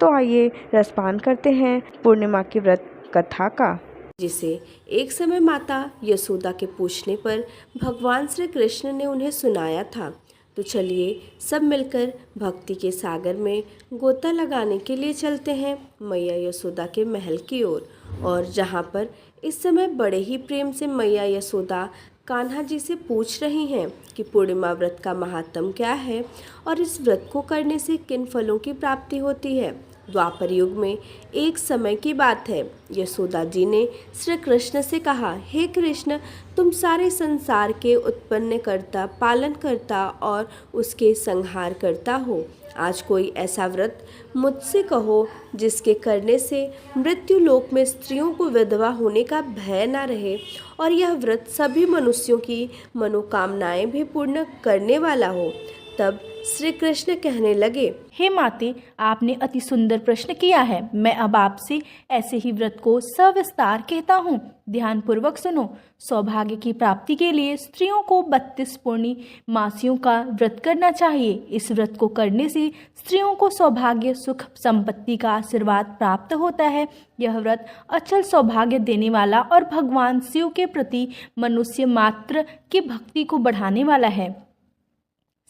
तो आइए रसपान करते हैं पूर्णिमा की व्रत कथा का, जिसे एक समय माता यशोदा के पूछने पर भगवान श्री कृष्ण ने उन्हें सुनाया था। तो चलिए सब मिलकर भक्ति के सागर में गोता लगाने के लिए चलते हैं मैया यशोदा के महल की ओर। और जहाँ पर इस समय बड़े ही प्रेम से मैया यशोदा कान्हा जी से पूछ रही हैं कि पूर्णिमा व्रत का महात्म क्या है और इस व्रत को करने से किन फलों की प्राप्ति होती है। द्वापर युग में एक समय की बात है, यशोदा जी ने श्री कृष्ण से कहा, हे कृष्ण, तुम सारे संसार के उत्पन्न करता, पालन करता और उसके संहार करता हो। आज कोई ऐसा व्रत मुझसे कहो जिसके करने से मृत्यु लोक में स्त्रियों को विधवा होने का भय न रहे और यह व्रत सभी मनुष्यों की मनोकामनाएं भी पूर्ण करने वाला हो। तब श्री कृष्ण कहने लगे, हे माते, आपने अति सुंदर प्रश्न किया है। मैं अब आपसे ऐसे ही व्रत को सविस्तार कहता हूँ। ध्यान पूर्वक सुनो। सौभाग्य की प्राप्ति के लिए स्त्रियों को 32 पूर्णिमासियों का व्रत करना चाहिए। इस व्रत को करने से स्त्रियों को सौभाग्य, सुख, संपत्ति का आशीर्वाद प्राप्त होता है। यह व्रत अचल सौभाग्य देने वाला और भगवान शिव के प्रति मनुष्य मात्र की भक्ति को बढ़ाने वाला है।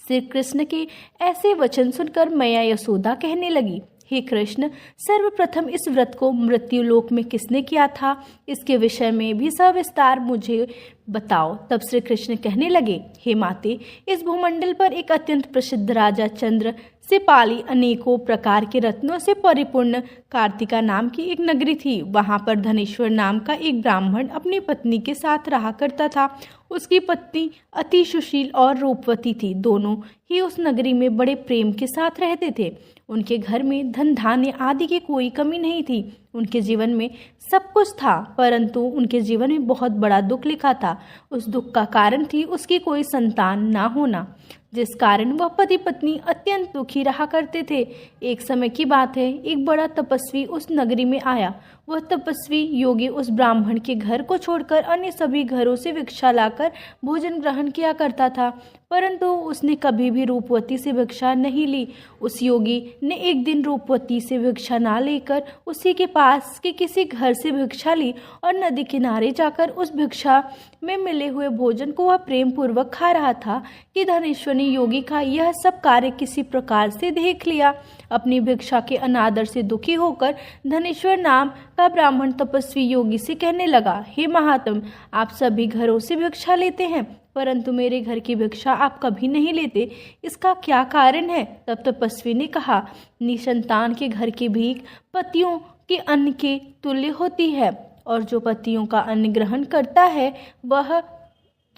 श्री कृष्ण के ऐसे वचन सुनकर मैया यशोदा कहने लगी, हे कृष्ण, सर्वप्रथम इस व्रत को मृत्यु लोक में किसने किया था, इसके विषय में भी सविस्तार मुझे बताओ। तब श्री कृष्ण कहने लगे, हे माते, इस भूमंडल पर एक अत्यंत प्रसिद्ध राजा चंद्र से पाली अनेकों प्रकार के रत्नों से परिपूर्ण कार्तिका नाम की एक नगरी थी। वहां पर धनेश्वर नाम का एक ब्राह्मण अपनी पत्नी के साथ रहा करता था। उसकी पत्नी अति सुशील और रूपवती थी। दोनों ही उस नगरी में बड़े प्रेम के साथ रहते थे। उनके घर में धन धान्य आदि की कोई कमी नहीं थी। उनके जीवन में सब कुछ था, परंतु उनके जीवन में बहुत बड़ा दुख लिखा था। उस दुख का कारण थी उसकी कोई संतान ना होना, जिस कारण वह पति पत्नी अत्यंत दुखी रहा करते थे। एक समय की बात है, एक बड़ा तपस्वी उस नगरी में आया। वह तपस्वी योगी उस ब्राह्मण के घर को छोड़कर अन्य सभी घरों से भिक्षा लाकर भोजन ग्रहण किया करता था, परंतु उसने कभी भी रूपवती से भिक्षा नहीं ली। उस योगी ने एक दिन रूपवती से भिक्षा ना लेकर उसी के पास के किसी घर से भिक्षा ली और नदी किनारे जाकर उस भिक्षा में मिले हुए भोजन को वह प्रेम पूर्वक खा रहा था कि धनेश्वर ने योगी का यह सब कार्य किसी प्रकार से देख लिया। अपनी भिक्षा के अनादर से दुखी होकर धनेश्वर नाम का ब्राह्मण तपस्वी योगी से कहने लगा, हे महात्म, आप सभी घरों से भिक्षा लेते हैं, परंतु मेरे घर की भिक्षा आप कभी नहीं लेते, इसका क्या कारण है? तब तपस्वी ने कहा, निसंतान के घर की भीख पतियों के अन्न के तुल्य होती है, और जो पतियों का अन्न ग्रहण करता है वह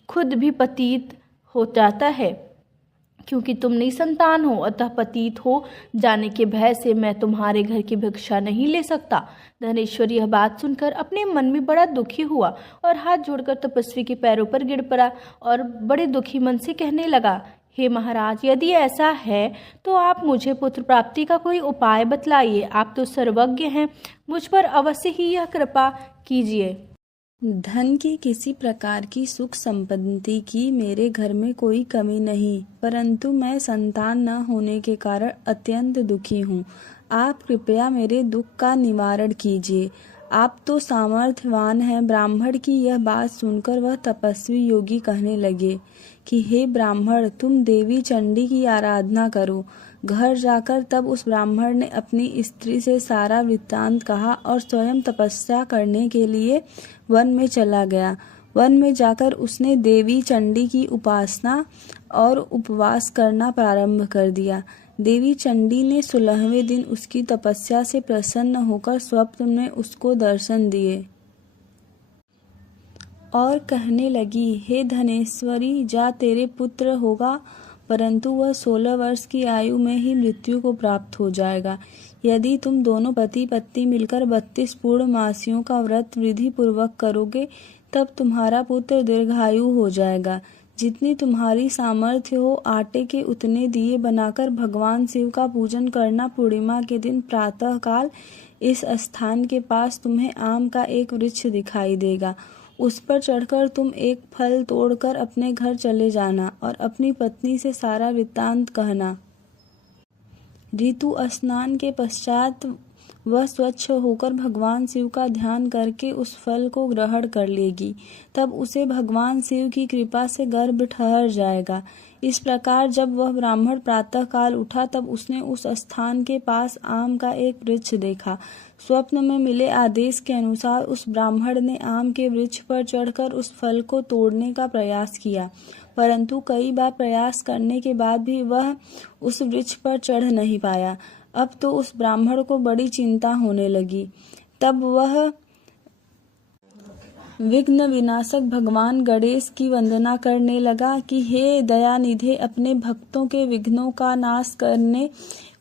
खुद भी पतित हो जाता है। क्योंकि तुम निसंतान हो, अतः पतित हो जाने के भय से मैं तुम्हारे घर की भिक्षा नहीं ले सकता। धनेश्वर यह बात सुनकर अपने मन में बड़ा दुखी हुआ और हाथ जोड़कर तपस्वी के पैरों पर गिर पड़ा और बड़े दुखी मन से कहने लगा, हे महाराज, यदि ऐसा है तो आप मुझे पुत्र प्राप्ति का कोई उपाय बतलाइए। आप तो सर्वज्ञ हैं, मुझ पर अवश्य ही यह कृपा कीजिए। धन की किसी प्रकार की सुख संपत्ति की मेरे घर में कोई कमी नहीं, परंतु मैं संतान न होने के कारण अत्यंत दुखी हूँ। आप कृपया मेरे दुख का निवारण कीजिए। आप तो सामर्थ्यवान हैं। ब्राह्मण की यह बात सुनकर वह तपस्वी योगी कहने लगे कि हे ब्राह्मण, तुम देवी चंडी की आराधना करो। घर जाकर तब उस ब्राह्मण ने अपनी स्त्री से सारा वृत्तांत कहा और स्वयं तपस्या करने के लिए वन में चला गया। वन में जाकर उसने देवी चंडी की उपासना और उपवास करना प्रारंभ कर दिया। देवी चंडी ने 16वें दिन उसकी तपस्या से प्रसन्न होकर स्वप्न में उसको दर्शन दिए और कहने लगी, हे धनेश्वरी, जा तेरे पुत्र होगा, परंतु वह 16 वर्ष की आयु में ही मृत्यु को प्राप्त हो जाएगा। यदि तुम दोनों पति पत्नी मिलकर 32 पूर्णमासियों का व्रत विधि पूर्वक करोगे, तब तुम्हारा पुत्र दीर्घायु हो जाएगा। जितनी तुम्हारी सामर्थ्य हो, आटे के उतने दिए बनाकर भगवान शिव का पूजन करना। पूर्णिमा के दिन प्रातः काल इस स्थान के पास तुम्हें आम का एक वृक्ष दिखाई देगा। उस पर चढ़कर तुम एक फल तोड़कर अपने घर चले जाना और अपनी पत्नी से सारा वृत्तांत कहना। ऋतु स्नान के पश्चात वह स्वच्छ होकर भगवान शिव का ध्यान करके उस फल को ग्रहण कर लेगी। तब उसे भगवान शिव की कृपा से गर्भ ठहर जाएगा। इस प्रकार जब वह ब्राह्मण प्रातः काल उठा तब उसने उस स्थान के पास आम का एक वृक्ष देखा। स्वप्न में मिले आदेश के अनुसार उस ब्राह्मण ने आम के वृक्ष पर चढ़कर उस फल को तोड़ने का प्रयास किया, परंतु कई बार प्रयास करने के बाद भी वह उस वृक्ष पर चढ़ नहीं पाया। अब तो उस ब्राह्मण को बड़ी चिंता होने लगी। तब वह विघ्न विनाशक भगवान गणेश की वंदना करने लगा कि हे दयानिधे, अपने भक्तों के विघ्नों का नाश करने,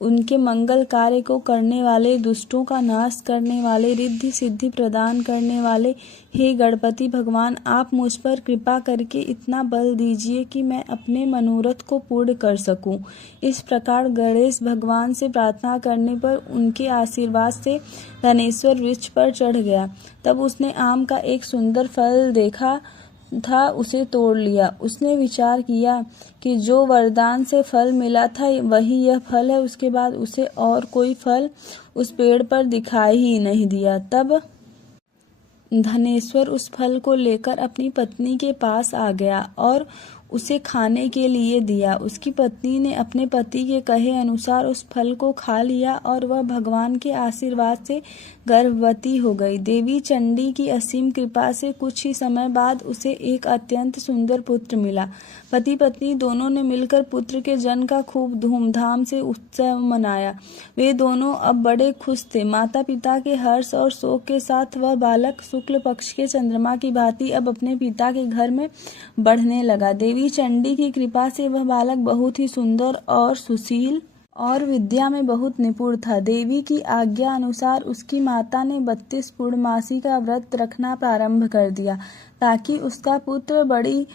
उनके मंगल कार्य को करने वाले, दुष्टों का नाश करने वाले, रिद्धि सिद्धि प्रदान करने वाले, हे गणपति भगवान, आप मुझ पर कृपा करके इतना बल दीजिए कि मैं अपने मनोरथ को पूर्ण कर सकूं। इस प्रकार गणेश भगवान से प्रार्थना करने पर उनके आशीर्वाद से धनेश्वर वृक्ष पर चढ़ गया। तब उसने आम का एक सुंदर फल देखा था, उसे तोड़ लिया। उसने विचार किया कि जो वरदान से फल मिला था वही यह फल है। उसके बाद उसे और कोई फल उस पेड़ पर दिखाई ही नहीं दिया। तब धनेश्वर उस फल को लेकर अपनी पत्नी के पास आ गया और उसे खाने के लिए दिया। उसकी पत्नी ने अपने पति के कहे अनुसार उस फल को खा लिया और वह भगवान के आशीर्वाद से गर्भवती हो गई। देवी चंडी की असीम कृपा से कुछ ही समय बाद उसे एक अत्यंत सुंदर पुत्र मिला। पति पत्नी दोनों ने मिलकर पुत्र के जन्म का खूब धूमधाम से उत्सव मनाया। वे दोनों अब बड़े खुश थे। माता पिता के हर्ष और शोक के साथ वह बालक शुक्ल पक्ष के चंद्रमा की भांति अब अपने पिता के घर में बढ़ने लगा। देवी चंडी की कृपा से वह बालक बहुत ही सुंदर और सुशील और विद्या में बहुत निपुण था। देवी की आज्ञा अनुसार उसकी माता ने 32 पूर्णमासी का व्रत रखना प्रारंभ कर दिया ताकि उसका पुत्र बड़ी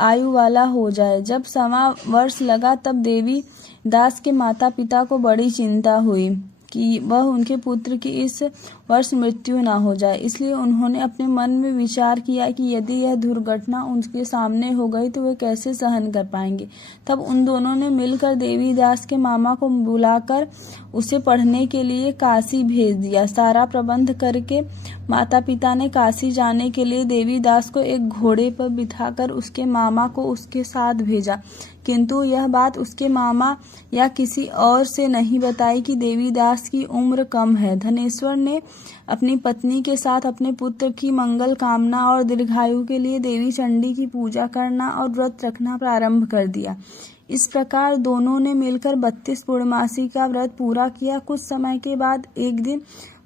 आयु वाला हो जाए। जब 1.25 वर्ष लगा तब देवी दास के माता पिता को बड़ी चिंता हुई कि वह उनके पुत्र की इस वर्ष मृत्यु न हो जाए। इसलिए उन्होंने अपने मन में विचार किया कि यदि यह दुर्घटना उनके सामने हो गई तो वे कैसे सहन कर पाएंगे। तब उन दोनों ने मिलकर देवीदास के मामा को बुलाकर उसे पढ़ने के लिए काशी भेज दिया। सारा प्रबंध करके माता पिता ने काशी जाने के लिए देवीदास को एक घोड़े पर बिठाकर उसके मामा को उसके साथ भेजा, किंतु यह बात उसके मामा या किसी और से नहीं बताई कि देवीदास की उम्र कम है। धनेश्वर ने अपनी पत्नी के साथ अपने पुत्र की मंगल कामना और दीर्घायु के लिए देवी चंडी की पूजा करना और व्रत रखना प्रारंभ कर दिया। इस प्रकार दोनों ने मिलकर 32 पूर्णमासी का व्रत पूरा किया। कुछ समय के बाद एक दिन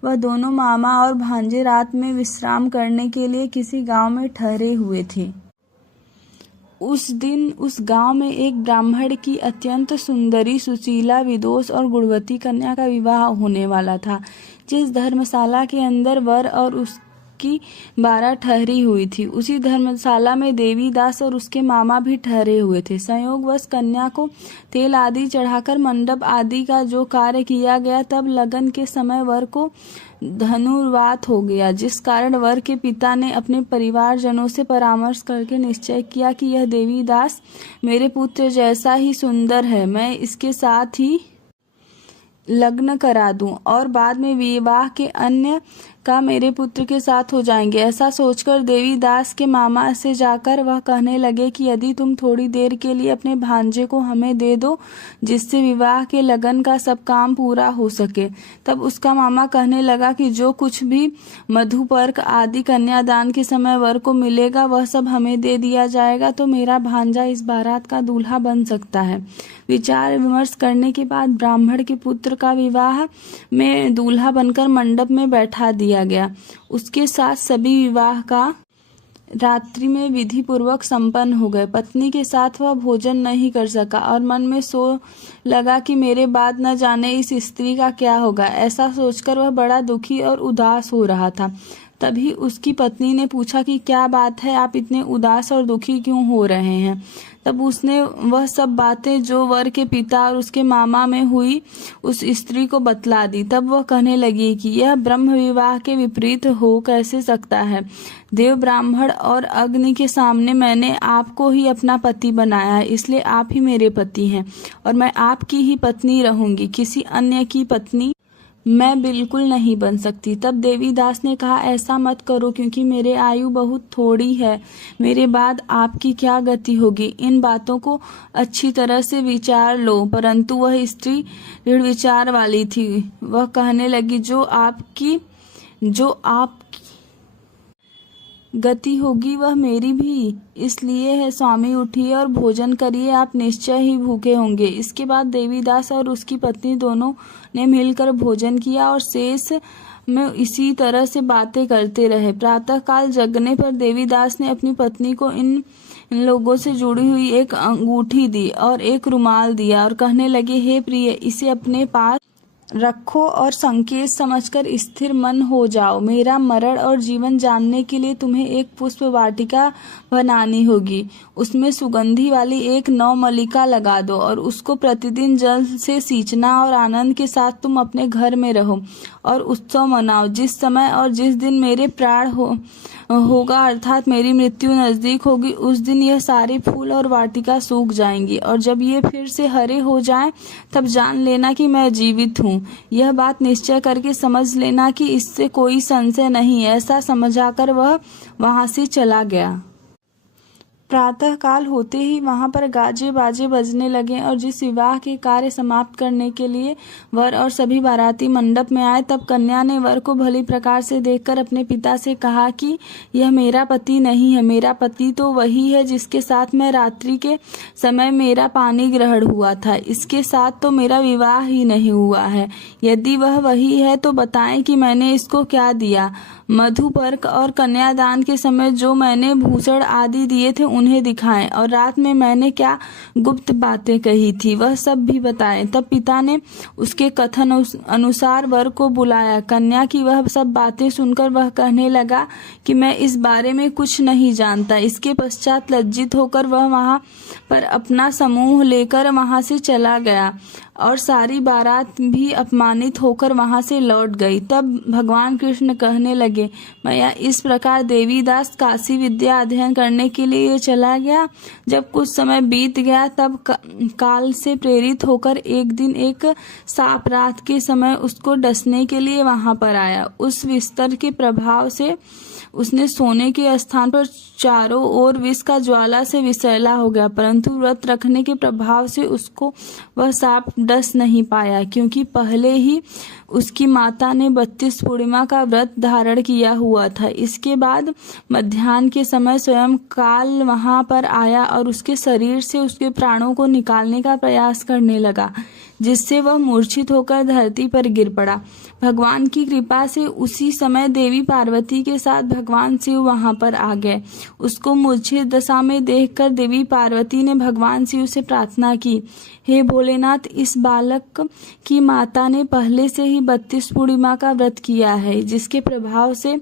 वह दोनों मामा और भांजे रात में विश्राम करने के लिए किसी गांव में ठहरे हुए थे। उस दिन उस गांव में एक ब्राह्मण की अत्यंत सुंदरी, सुशीला, विदोष और गुणवती कन्या का विवाह होने वाला था। जिस धर्मशाला के अंदर वर और उसकी 12 ठहरी हुई थी, उसी धर्मशाला में देवीदास और उसके मामा भी ठहरे हुए थे। संयोगवश कन्या को तेल आदि चढ़ाकर मंडप आदि का जो कार्य किया गया, तब लगन के समय वर को धनुर्वात हो गया, जिस कारण वर के पिता ने अपने परिवारजनों से परामर्श करके निश्चय किया कि यह देवीदास मेरे पुत्र जैसा ही सुंदर है, मैं इसके साथ ही लग्न करा दूं और बाद में विवाह के अन्य का मेरे पुत्र के साथ हो जाएंगे। ऐसा सोचकर देवीदास के मामा से जाकर वह कहने लगे कि यदि तुम थोड़ी देर के लिए अपने भांजे को हमें दे दो, जिससे विवाह के लगन का सब काम पूरा हो सके। तब उसका मामा कहने लगा कि जो कुछ भी मधुपर्क आदि कन्यादान के समय वर को मिलेगा वह सब हमें दे दिया जाएगा, तो मेरा भांजा इस बारात का दूल्हा बन सकता है। विचार विमर्श करने के बाद ब्राह्मण के पुत्र का विवाह में दूल्हा बनकर मंडप में बैठा दिया गया। उसके साथ सभी विवाह का रात्रि में विधि पूर्वक संपन्न हो गए। पत्नी के साथ वह भोजन नहीं कर सका और मन में सो लगा कि मेरे बाद न जाने इस स्त्री का क्या होगा। ऐसा सोचकर वह बड़ा दुखी और उदास हो रहा था। तभी उसकी पत्नी ने पूछा कि क्या बात है, आप इतने उदास और दुखी क्यों हो रहे हैं। तब उसने वह सब बातें जो वर के पिता और उसके मामा में हुई उस स्त्री को बतला दी। तब वह कहने लगी कि यह ब्रह्म विवाह के विपरीत हो कैसे सकता है। देव, ब्राह्मण और अग्नि के सामने मैंने आपको ही अपना पति बनाया है, इसलिए आप ही मेरे पति हैं और मैं आपकी ही पत्नी रहूंगी, किसी अन्य की पत्नी मैं बिल्कुल नहीं बन सकती। तब देवीदास ने कहा, ऐसा मत करो, क्योंकि मेरे आयु बहुत थोड़ी है, मेरे बाद आपकी क्या गति होगी। इन बातों को अच्छी तरह से विचार लो। परंतु वह स्त्री दृढ़ विचार वाली थी। वह कहने लगी, जो आपकी गति होगी वह मेरी भी इसलिए है। स्वामी उठिए और भोजन करिए, आप निश्चय ही भूखे होंगे। इसके बाद देवीदास और उसकी पत्नी दोनों ने मिलकर भोजन किया और शेष में इसी तरह से बातें करते रहे। प्रातःकाल जगने पर देवीदास ने अपनी पत्नी को इन लोगों से जुड़ी हुई एक अंगूठी दी और एक रुमाल दिया और कहने लगे, हे प्रिय, इसे अपने पास रखो और संकेत समझकर स्थिर मन हो जाओ। मेरा मरण और जीवन जानने के लिए तुम्हें एक पुष्प वाटिका बनानी होगी। उसमें सुगंधी वाली एक नवमल्लिका लगा दो और उसको प्रतिदिन जल से सींचना और आनंद के साथ तुम अपने घर में रहो और उत्सव मनाओ। जिस समय और जिस दिन मेरे प्राण होगा अर्थात मेरी मृत्यु नजदीक होगी, उस दिन यह सारे फूल और वाटिका सूख जाएंगी और जब ये फिर से हरे हो जाएं, तब जान लेना कि मैं जीवित हूँ। यह बात निश्चय करके समझ लेना कि इससे कोई संशय नहीं। ऐसा समझाकर वह वहां से चला गया। प्रातः काल होते ही वहां पर गाजे बाजे बजने लगे और जिस विवाह के कार्य समाप्त करने के लिए वर और सभी बाराती मंडप में आए, तब कन्या ने वर को भली प्रकार से देखकर अपने पिता से कहा कि यह मेरा पति नहीं है, मेरा पति तो वही है जिसके साथ मैं रात्रि के समय मेरा पानी ग्रहण हुआ था। इसके साथ तो मेरा विवाह ही नहीं हुआ है। यदि वह वही है तो बताएं कि मैंने इसको क्या दिया। मधुपर्क और कन्यादान के समय जो मैंने भूषण आदि दिए थे उन्हें दिखाएं और रात में मैंने क्या गुप्त बातें कही थी वह सब भी बताएं। तब पिता ने उसके कथन अनुसार वर को बुलाया। कन्या की वह सब बातें सुनकर वह कहने लगा कि मैं इस बारे में कुछ नहीं जानता। इसके पश्चात लज्जित होकर वह वहां पर अपना समूह लेकर वहां से चला गया और सारी बारात भी अपमानित होकर वहां से लौट गई। तब भगवान कृष्ण कहने लगे, मैया, इस प्रकार देवीदास काशी विद्या अध्ययन करने के लिए चला गया। जब कुछ समय बीत गया तब काल से प्रेरित होकर एक दिन एक सांप रात के समय उसको डसने के लिए वहां पर आया। उस विस्तर के प्रभाव से उसने सोने के स्थान पर चारों ओर विष का ज्वाला से विषैला हो गया, परंतु व्रत रखने के प्रभाव से उसको वह सांप डस नहीं पाया, क्योंकि पहले ही उसकी माता ने 32 पूर्णिमा का व्रत धारण किया हुआ था। इसके बाद मध्याह्न के समय स्वयं काल वहां पर आया और उसके शरीर से उसके प्राणों को निकालने का प्रयास करने लगा, जिससे वह मूर्छित होकर धरती पर गिर पड़ा। भगवान की कृपा से उसी समय देवी पार्वती के साथ भगवान शिव वहां पर आ गए। उसको मूर्छित दशा में देखकर देवी पार्वती ने भगवान शिव से प्रार्थना की, हे भोलेनाथ, इस बालक की माता ने पहले से ही 32 पूर्णिमा का व्रत किया है, जिसके प्रभाव से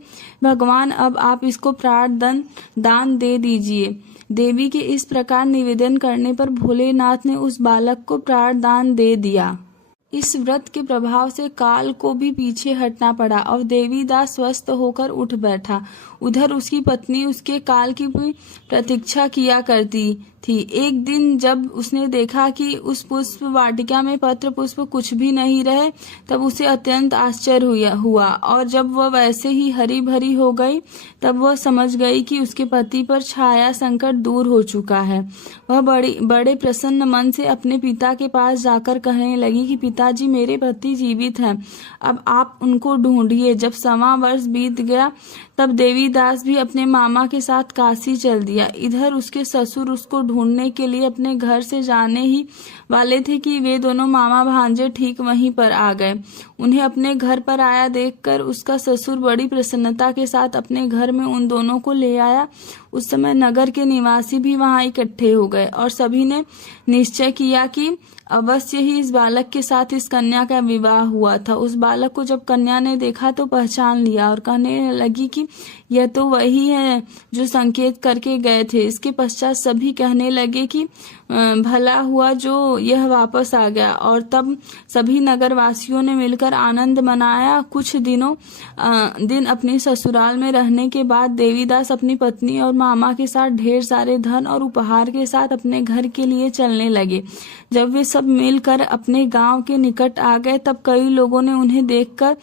भगवान अब आप इसको प्राण दान दे दीजिए। देवी के इस प्रकार निवेदन करने पर भोलेनाथ ने उस बालक को प्राण दान दे दिया। इस व्रत के प्रभाव से काल को भी पीछे हटना पड़ा और देवीदास स्वस्थ होकर उठ बैठा। उधर उसकी पत्नी उसके काल की प्रतीक्षा किया करती थी। एक दिन जब उसने देखा कि उस पुष्प वाटिका में पत्र पुष्प कुछ भी नहीं रहे, तब उसे अत्यंत आश्चर्य हुआ और जब वह वैसे ही हरी भरी हो गई, तब वह समझ गई कि उसके पति पर छाया संकट दूर हो चुका है। वह बड़े प्रसन्न मन से अपने पिता के पास जाकर कहने लगी कि पिताजी, मेरे पति जीवित हैं, अब आप उनको ढूंढिए। जब 1.25 वर्ष बीत गया तब देवीदास भी अपने मामा के साथ काशी चल दिया। इधर उसके ससुर उसको ढूंढने के लिए अपने घर से जाने ही वाले थे कि वे दोनों मामा भांजे ठीक वहीं पर आ गए। उन्हें अपने घर पर आया देखकर उसका ससुर बड़ी प्रसन्नता के साथ अपने घर में उन दोनों को ले आया। उस समय नगर के निवासी भी वहां इकट्ठे हो गए और सभी ने निश्चय किया कि अवश्य ही इस बालक के साथ इस कन्या का विवाह हुआ था। उस बालक को जब कन्या ने देखा तो पहचान लिया और कहने लगी कि यह तो वही है जो संकेत करके गए थे। इसके पश्चात सभी कहने लगे कि भला हुआ जो यह वापस आ गया। और तब सभी नगरवासियों ने मिलकर आनंद मनाया। कुछ दिन अपने ससुराल में रहने के बाद देवीदास अपनी पत्नी और मामा के साथ ढेर सारे धन और उपहार के साथ अपने घर के लिए चलने लगे। जब वे सब मिलकर अपने गांव के निकट आ गए तब कई लोगों ने उन्हें देखकर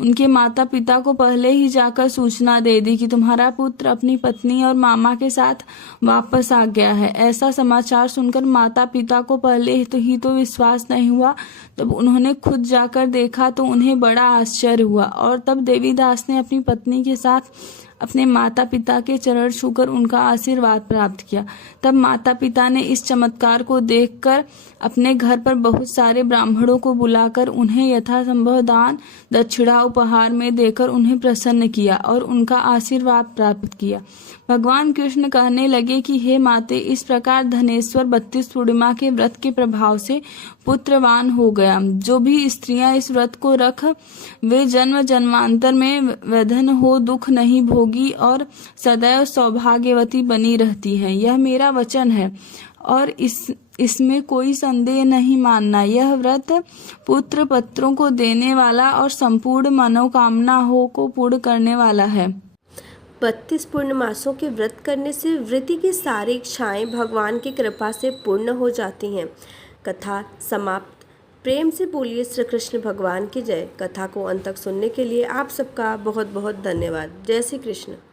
उनके माता पिता को पहले ही जाकर सूचना दे दी कि तुम्हारा पुत्र अपनी पत्नी और मामा के साथ वापस आ गया है। ऐसा समाचार सुनकर माता पिता को पहले ही तो विश्वास नहीं हुआ। तब उन्होंने खुद जाकर देखा तो उन्हें बड़ा आश्चर्य हुआ और तब देवीदास ने अपनी पत्नी के साथ अपने माता पिता के चरण छूकर उनका आशीर्वाद प्राप्त किया। तब माता पिता ने इस चमत्कार को देखकर अपने घर पर बहुत सारे ब्राह्मणों को बुलाकर उन्हें यथासंभव दान दक्षिणा उपहार में देकर उन्हें प्रसन्न किया और उनका आशीर्वाद प्राप्त किया। भगवान कृष्ण कहने लगे कि हे माते, इस प्रकार धनेश्वर 32 पूर्णिमा के व्रत के प्रभाव से पुत्रवान हो गया। जो भी स्त्रियां इस व्रत को रख वे जन्म जन्मांतर में वेदन हो दुख नहीं भोगी और सदैव सौभाग्यवती बनी रहती हैं। यह मेरा वचन है और इसमें कोई संदेह नहीं मानना। यह व्रत पुत्र पत्रों को देने वाला और संपूर्ण मनोकामना को पूर्ण करने वाला है। 32 पूर्णमासों के व्रत करने से वृत्ति की सारी इच्छाएं भगवान की कृपा से पूर्ण हो जाती हैं। कथा समाप्त। प्रेम से बोलिए श्री कृष्ण भगवान की जय। कथा को अंत तक सुनने के लिए आप सबका बहुत बहुत धन्यवाद। जय श्री कृष्ण।